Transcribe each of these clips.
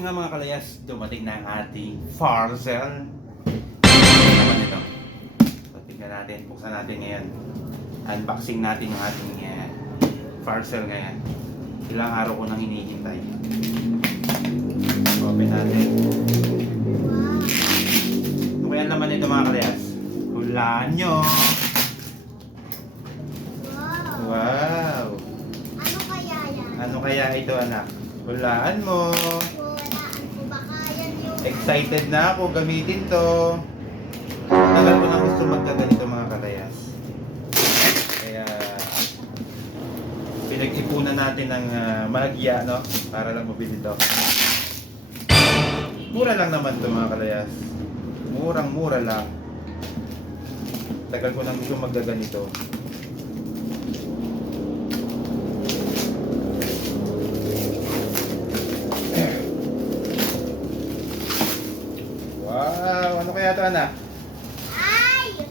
Ayun nga mga kalayas, dumating na ang ating parcel. Ano naman ito? So, tignan natin, buksan natin ngayon. Unboxing natin yung ating parcel ngayon. Ilang araw ko nang hinihintay. Open natin. Ano kaya naman ito mga kalayas? Hulaan nyo! Wow! Ano kaya yan? Ano kaya ito anak? Hulaan mo! Walaan ko baka yan yung... Excited na ako gamitin to. Tagal ko na gusto magkaganito mga kalayas. Kaya pinag-ipunan natin ng malagya, no? Para lang mabili to. Mura lang naman to mga kalayas. Murang-mura lang. Tagal ko na gusto magkaganito. Wow! Ano kaya to anak? Ay!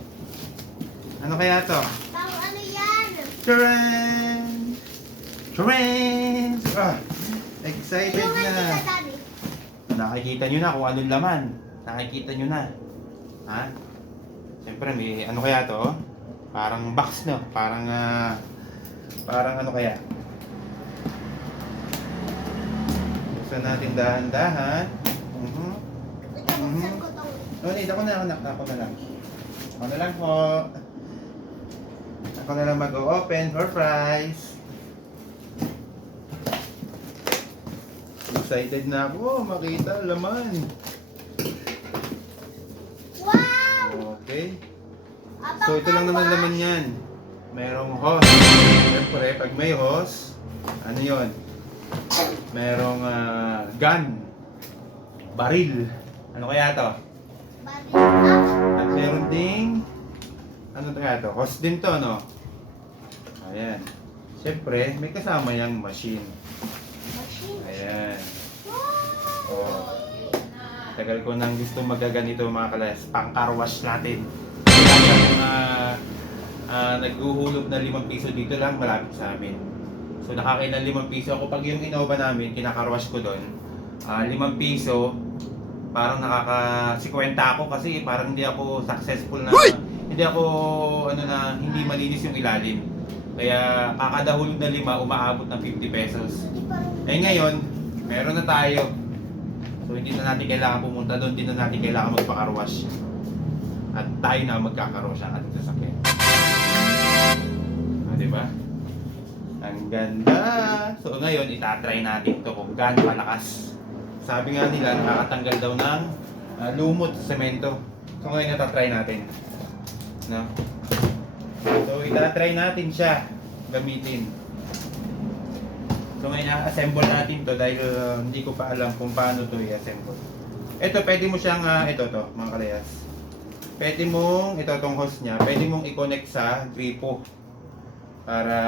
Ano kaya to? Pang ano yan? Tcharan! Tcharan! Ah, excited Yung na. kita daddy. Nakikita nyo na kung anong laman. Nakikita nyo na. Ha? Siyempre may ano kaya to? Parang box no? Parang ano kaya? Buksan natin dahan-dahan. Ito, buksan ko tong... No, need ako na lang. Ako na lang po. Ako na lang mag-open for prize. Excited na ako makita laman. Wow! Okay. Abang So ito lang naman kawa. laman yan. Merong hose. Siyempre, pag may hose, ano yon? Merong gun. Baril. Ano kaya to? Baril. At meron ding ano kaya to? Hose din to, no? Ayan. Siyempre, may kasama yung machine. Machine. Ayan. Wow! Oh. Tagal ko nang gusto magaganito mga kalas. Pang-car wash natin. Kaya kung naghuhulog na 5 piso dito lang, malapit sa amin. So nakakain ng 5 piso ako. Pag yung Innova namin, kinakarwash ko doon, 5 piso, parang nakaka-50 ako kasi parang hindi ako successful na, hindi ako, hindi malinis yung ilalim. Kaya kakada hulog na 5, umaabot ng 50 pesos. Eh ngayon, meron na tayo. So hindi na natin kailangan pumunta doon, hindi na natin kailangan magpa-carwash. At tayo na magkakaroon ang ating sasakyan. Diba? Ang ganda! So ngayon, itatry natin to kung gaano kalakas. Sabi nga nila, nakakatanggal daw ng lumot sa semento. So ngayon, itatry natin. No? So itatry natin siya gamitin. So ngayon, assemble natin to dahil hindi ko pa alam kung paano to i-assemble. Ito, pwede mo siyang, ito to, mga kalayas. Pwede mong, ito tong hose niya, pwede mong i-connect sa gripo. Para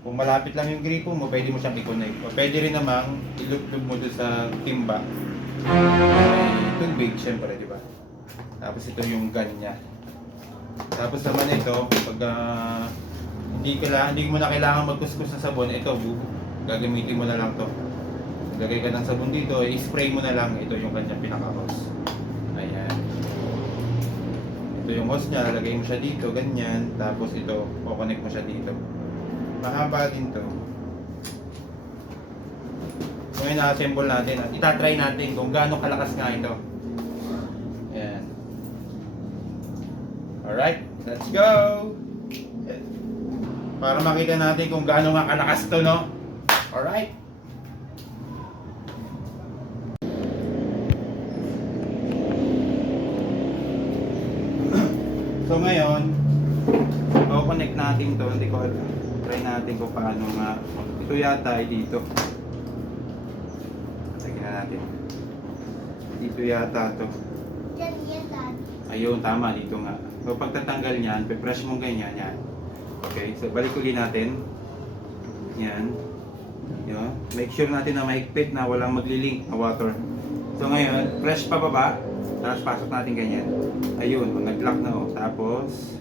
kung malapit lang yung gripo mo, pwede mo siyang i-connect. O pwede rin namang ilugtog mo doon sa timba. May tubig, syempre, di ba? Tapos ito yung gun niya. Tapos naman ito, pag hindi mo na kailangan magkuskus ng sabon, ito, gagamitin mo na lang to. Lagay ka ng sabon dito, i-spray mo na lang. Ito yung kanyang pinaka-hose. Ayan. Ito yung hose niya, lagay mo siya dito, ganyan. Tapos ito, connect mo siya dito. Mahaba din to. So ngayon na-assemble natin at itatry natin kung gaano kalakas nga ito. Ayan. Alright, let's go! Para makita natin kung gaano nga kalakas to, no? Alright. So ngayon, connect natin to, hindi ko try natin kung paano nga. Ito yata ay dito. Lagyan na natin. Dito yata to. Yan, dad. Ayun, tama, dito nga. So pagtatanggal niyan, pe-press mo ganyan, yan. Okay, so balik ulit natin. Yan. Yan. Make sure natin na mahigpit na walang maglilink na water. So ngayon, press pa baba. Tapos pasok natin ganyan. Ayun, nag-lock na oh. Tapos,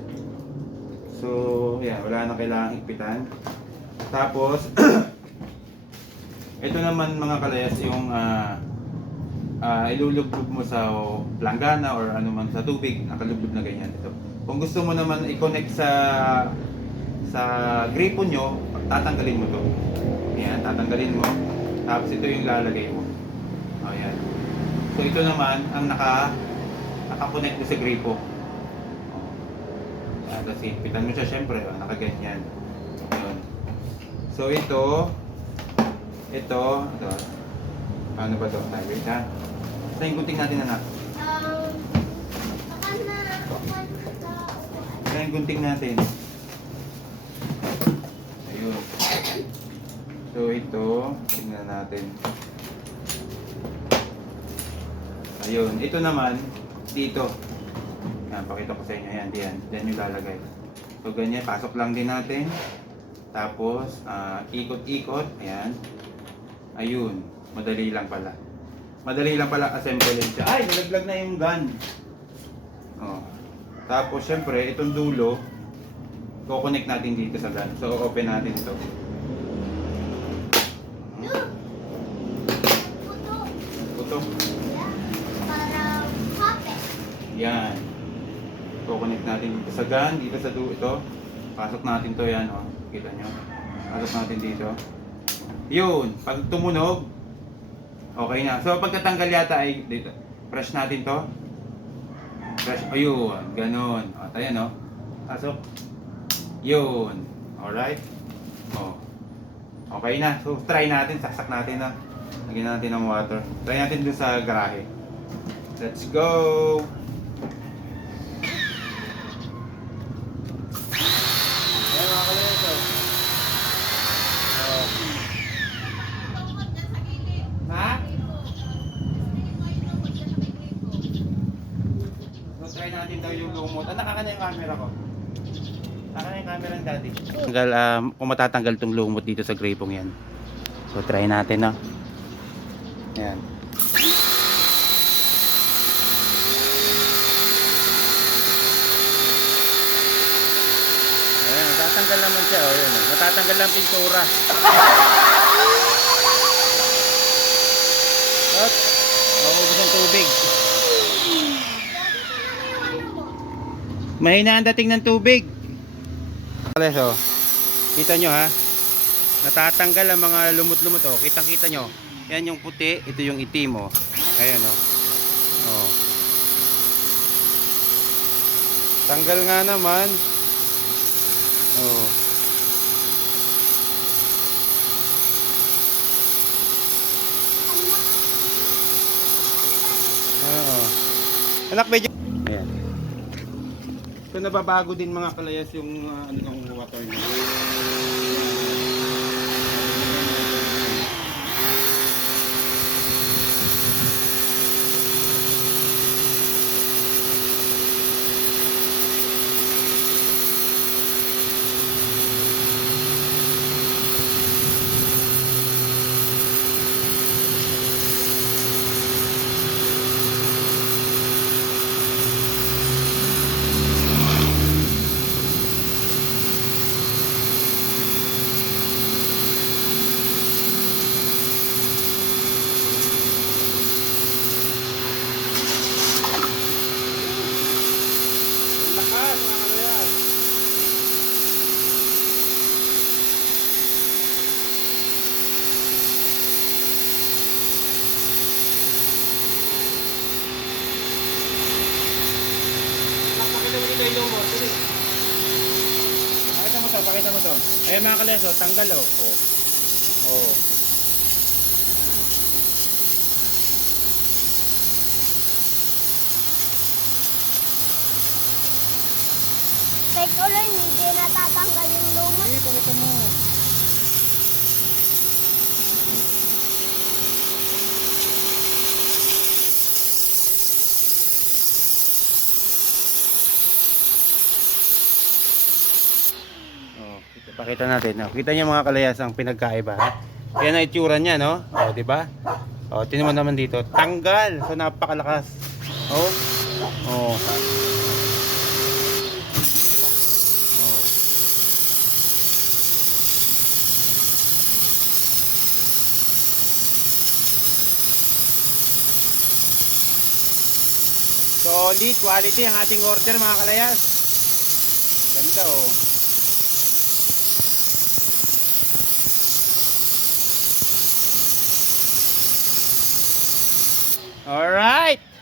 so, yan, wala na kailangang higpitan. Tapos, Ito naman mga kalayas yung ilulublog mo sa planggana or ano man sa tubig, nakalublog na ganyan ito. Kung gusto mo naman i-connect sa gripo nyo, tatanggalin mo to. Ayan, tatanggalin mo. Tapos ito yung lalagay mo. Ayan. So ito naman ang naka-connect mo sa gripo. Ayan, tapos ipitan mo siya syempre, nakaganyan. Ayan. So ito, ano ba to? Wait ha. Ito yung gunting natin anak. Baka na, Ito yung gunting natin. Ayun. So ito, tingnan natin. Ayun, ito naman, dito. Yan, pakita ko sa inyo. Yan, diyan. Diyan yung lalagay. So ganyan, pasok lang din natin. Tapos, ikot-ikot. Ayan. Ayun, madali lang pala. Madali lang pala assemble siya. Ay, nalaglag na yung gun. Oh. Tapos, syempre, itong dulo, kukonect natin dito sa gun. So, open natin ito. puto. Ito. Para puppet. Yan. Kukonect natin dito sa gun, dito sa dulo ito. Pasok natin to yan, oh. Kita nyo. Pasok natin dito. Yun, pag tumunog, okay na. So pagkatanggal yata ay dito, press natin to. Press, ayun, ganun. O, tayo no. Pasok. Yun. Alright. O. Okay na. So try natin, saksak natin na. Lagyan natin ng water. Try natin dun sa garahe. Let's go! Ayan mga kalito. Ha? So try natin daw yung lumot. Naka na yung camera ko. Naka na yung camera ng daddy. Tanggal, kung matatanggal itong lumot dito sa grapong yan. So try natin na. Yan. Ayan, matatanggal naman siya. Oh, yun, oh. Matatanggal lang pintura. At, maubos ang tubig. Mahina ang dating ng tubig. So, kita nyo ha. Natatanggal ang mga lumot-lumot. Oh. Kitang-kita nyo. Yan yung puti. Ito yung itim. Oh. Ayan oh. Oh. Tanggal nga naman. Oh. Oo. Anak, medyo. Ayan. So nababago din mga kalayas yung ano ng water niya. Lakas mga kalayas. Pakita mo dito yung lumot. Pakita mo to. Ayan mga kalayas, oh, tanggal oh. Oh. Oh. Kahit ulo, hindi natatanggal yung lumot. Hey, pakita mo. Oh, pakita natin. Oh, kita niyo mga kalayas ang pinagkaiba. Yan ang itsura niya, no? Oh, di ba? Oh, tingnan mo naman dito. Tanggal. So napakalakas. Oh. Oh. Oh. Solid quality ang ating order mga kalayas. Ganda oh. Alright.